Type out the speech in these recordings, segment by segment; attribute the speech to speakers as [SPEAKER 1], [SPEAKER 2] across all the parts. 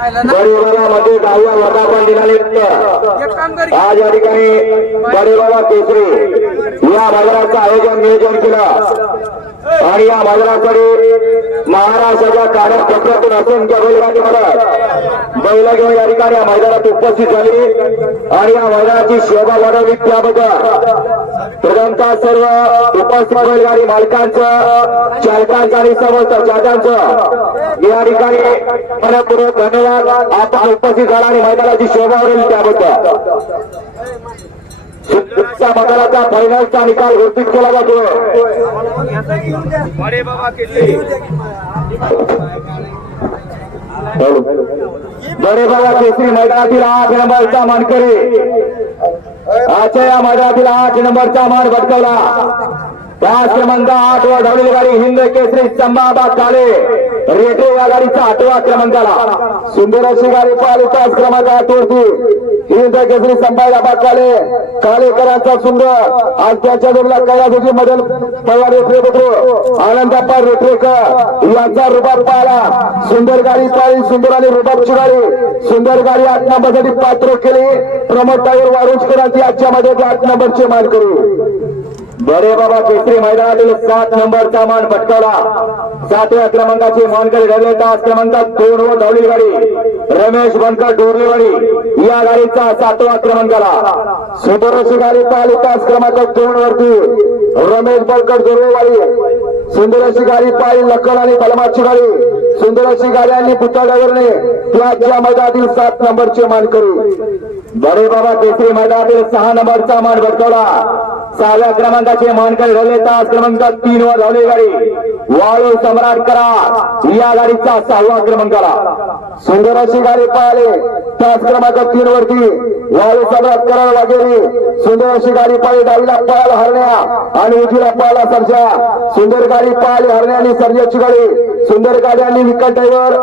[SPEAKER 1] मध्ये दहाव्या वर्धापन दिनानिमित्त आज या ठिकाणी बडेबाबा केसरी या बाजाराचं आयोजन नियोजन केलं. आणि या बाजाराकडे महाराष्ट्राच्या कार्यकर्त्यातून असंख्य बैलगाडी मला बैल घेऊन या ठिकाणी या मैदानात उपस्थित झाली आणि या मैदानाची शोभा वाढवली त्याबद्दल. प्रथमतः सर्व उपस्थित बैलगाडी मालकांचं चालकांचं आणि समस्त चालकांचं या ठिकाणी मनपूर्वक धन्यवाद. आपण उपस्थित झाला आणि मैदानाची शोभा वाढवली त्याबद्दल. मतदाराचा फायनलचा निकाल घोषित केला जातो
[SPEAKER 2] बडे बाबा केसरी
[SPEAKER 1] मैदानातील आठ नंबरचा मानकरी. आजच्या या मैदानातील आठ नंबरचा मान भटकवला. त्याच क्रमांक आठ वर धावलेली गाडी हिंद केसरी संभाबाद काळे. रेटे आघाडीचा आठवा क्रमांक आला. सुंदर अशी गाडी पाहिली त्याच क्रमांक आठ हिंद केसरी संभाबाद काले कालेकरांचा सुंदर. आज त्याच्या जोडला कयादुजी मदन पवार रेटरे बघू आनंदप्पा रेटरेकर यांचा रुबाब पाहिला. सुंदर गाडी पाहिली सुंदर आणि रुबाबची गाडी सुंदर गाडी आठ नंबरसाठी पात्र केली. प्रमोद टायर वारुजकरांची आजच्या मध्ये आठ नंबरचे मान करू बरे बाबा केसरी मैदानातील सात नंबरचा मान पटकावला. सातव्या क्रमांकाची मानकरी ठरले तास क्रमांकात दोन व धावली गाडी. रमेश बनकर डोरलेवाडी या गाडीचा सातवा क्रमांकाला सुंदर अशी गाडी पाहिली तास क्रमांक दोन वरती. रमेश बनकर डोरलेवाडी सुंदरशी गाडी पाळी लक्कड आणि बलमाची गाडी. सुंदरशी गाडी आणि पुतळ्यावरने त्याच्या मैदानातील सात नंबरचे मान करू बरे बाबा केसरी मैदानातील सहा नंबरचा मान भटकवला सहाव्या क्रमांकाचे मानकरी ठरले तास क्रमांकात तीन वर धावली गाडी. वाळू सम्राट करा या गाडीचा सहावा क्रमांकाला. सुंदर अशी गाडी पाहिली त्याच क्रमांक तीन वरती वाळू सम्राट करा गेली सुंदर अशी गाडी पाहिली डावीला पळाला हरण्या आणि उजीला पळाला सर्जा. सुंदर गाडी पाहिली हरण्या आणि सर्जाची गाडी. सुंदर गाडी आणि विकट ड्रायव्हर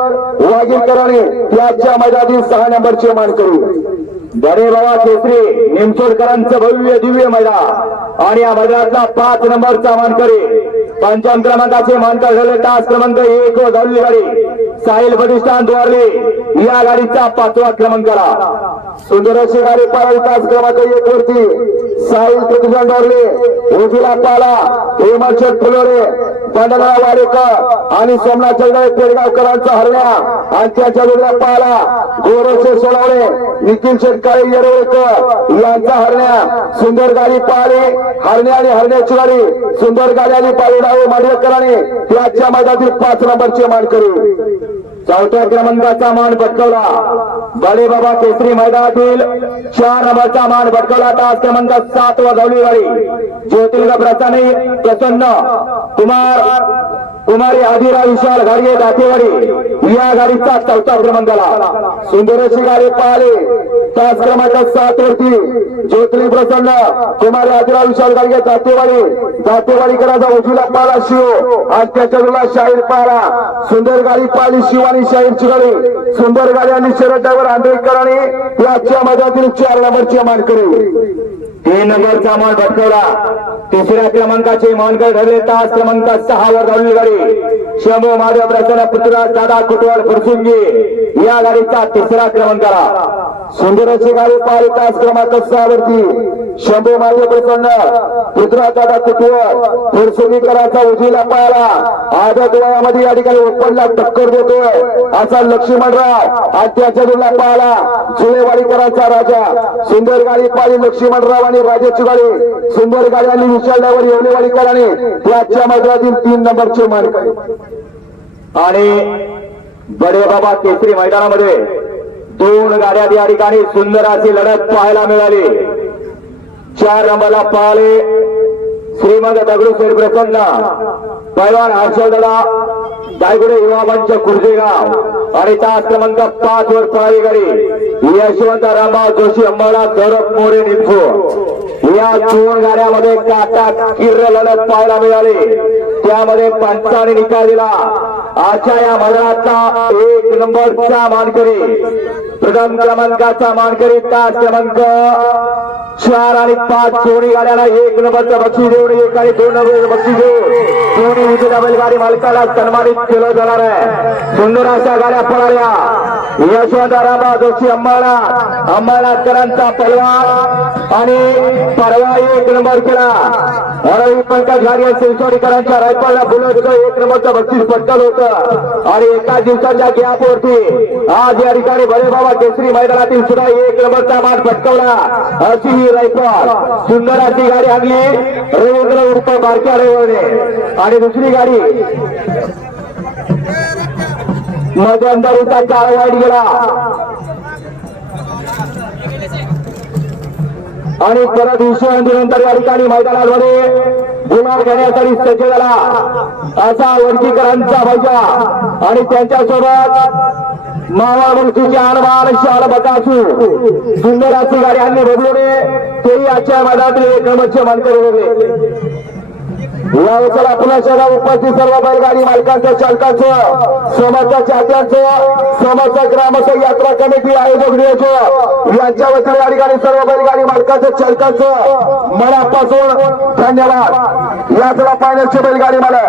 [SPEAKER 1] वागीरकरांनी त्याच्या मैदानातील सहा नंबरचे मान करू बाबा केसरी निमसोडकरांचं भव्य दिव्य मैदान. आणि या मैदानातला पाच नंबरचा मानकरी पंचम क्रमांकाचे मानकर झाले तास क्रमांक एक व धावली गाडी. साहिल प्रतिष्ठान द्वारले या गाडीचा पाचवा क्रमांकाला. सुंदर अशी गाडी पाहिली तास क्रमांक एक वरती. साहिल प्रतिष्ठान द्वारले उजवीला पाला हेमंत फुलोरे बंडला वाडेकर आणि सोमनाथ चंद्र पेडगावकरांचा हरण्या. आणि त्याच्या वेगळ्या पाला गोरक्षे सोडवणे निखिल शेतकरी येरवळकर यांचा हरण्या. सुंदर गाडी पाहिली हरण्या आणि हरण्याची गाडी. सुंदर गाडी आणि पाळी डावे मांडवेकरांनी त्याच्या मैदानातील पाच नंबरचे मान करू चौथ्या क्रमांकाचा मान पटकवला बडे बाबा केसरी मैदानातील चार नंबरचा मान पटकवला तास क्रमांक सात वर धावली गाडी ज्योतिर्ग प्रसाने प्रसन्न. कुमार कुमारी आदिरा विशाल घाडगे दातेवाडी. या गाडीचा चौथा क्रमांकाला. सुंदर अशी गाडी पाहिली. तास क्रमांक सात वरती. ज्योतिर्ग प्रसन्न. कुमारी आदिरा विशाल घाडगे दातेवाडी. दातेवाडीकरांचा उजवीला पाला शिव. आज त्याच्या वेळेला शाहीर पाला सुंदर गाडी पाहिली शिव आणि शाहीरची गाडी. सुंदर गाडी आणि शरद ड्रायव्हर आंबेडकरांनी याच्या मध्यातील चार नंबरची मान तीन नंबरचा मान भटकवला. तिसऱ्या क्रमांकाचे मानकर ठरले. तास क्रमांक सहा वर धावली गाडी शंभू महादेव प्रसन्न पुत्र दादा कुटवाल फुरसुंगी या गाडीचा तिसरा क्रमांकाला. सुंदर अशी गाडी पाहिली. तास क्रमांक सहा वरती. शंभू मार्ग प्रसन्न पुत्र दादा उजवीला पाहिला आजच्या डोळ्यामध्ये या ठिकाणी ओपनला टक्कर देतोय. असा लक्ष्मणराव आत्याच्या त्याच्या डोळ्याला पाहिला. जुळेवाडीकरांचा राजा. सुंदर गाडी पाहिली लक्ष्मणराव आणि राजाची गाडी. सुंदर गाडी आणि येवलेवाडी ड्रायव्हर येवलेवाडीकरांनी त्याच्या मैदानातील तीन नंबरचे मान आणि बडे बाबा केसरी मैदानामध्ये दोन गाड्या या ठिकाणी सुंदराची लढत पाहायला मिळाली. चार नंबरला पळाले श्रीमंत दगडूशेठ प्रसन्न पैलवान हर्षदला दायगुडे युवा मंच कुर्जेगाव. आणि तास क्रमांक पाच वर पळाली गाडी. यशवंत रामभाऊ जोशी अंबाला सौरभ मोरे निंफो. या दोन गाड्यामध्ये काटा किर्र लढत पाहायला मिळाली. त्यामध्ये पंचाने निकाल दिला. आजच्या या मैदानाचा एक नंबरचा मानकरी. प्रथम क्रमांकाचा मानकरी तास क्रमांक चार आणि पाच. दोन्ही गाड्याला एक नंबरचा बक्षीस देऊन एक आणि दोन नंबर बक्षीस देऊन दोन्ही विजेत्या बैलगाडी मालकाला सन्मानित केलं जाणार आहे. सुंदर अशा गाड्या पळाल्या. यशवंतराबा जोशी अंबाळा अंबाळाकरांचा पलवान आणि परवा एक नंबर केला. रवी पंकज घाडगे सिंचोडीकरांच्या रायफलला बुलेटचं एक नंबरचं बक्षीस पटकल होतं. आणि एका दिवसाच्या गॅपवरती आज या ठिकाणी भरे बाबा केसरी मैदानातील सुद्धा एक नंबरचा मान पटकवला. अशी ही रायफल सुंदर अशी गाडी आणली. रवींद्र उर्फ बारक्या रेवळने आणि दुसरी गाडी मध्यंतरीचा चार वाईट गेला आणि परत विश्रांतीनंतर या ठिकाणी मैदानामध्ये गुलाब घेण्यासाठी सज्ज झाला असा वडकीकरांचा भाज्या आणि त्यांच्यासोबत मावा मुलकीचे आणबाण शाल बकासू सुंदर अशी गाडी आणली बदलूने तेही आजच्या मैदानातील एक नंबरचे मानकर होते. या वेळेला पुन्हा शहरात उपस्थित सर्व बैलगाडी मालकांचं चालकांचं समाजच्या चाहत्यांचं समाजच्या ग्रामस्थ यात्रा कमिटी आयोजक नियोजक यांच्या वतीने या ठिकाणी सर्व बैलगाडी मालकांचं चालकांचं मनापासून धन्यवाद. यात्रा पाहण्याची बैलगाडी मला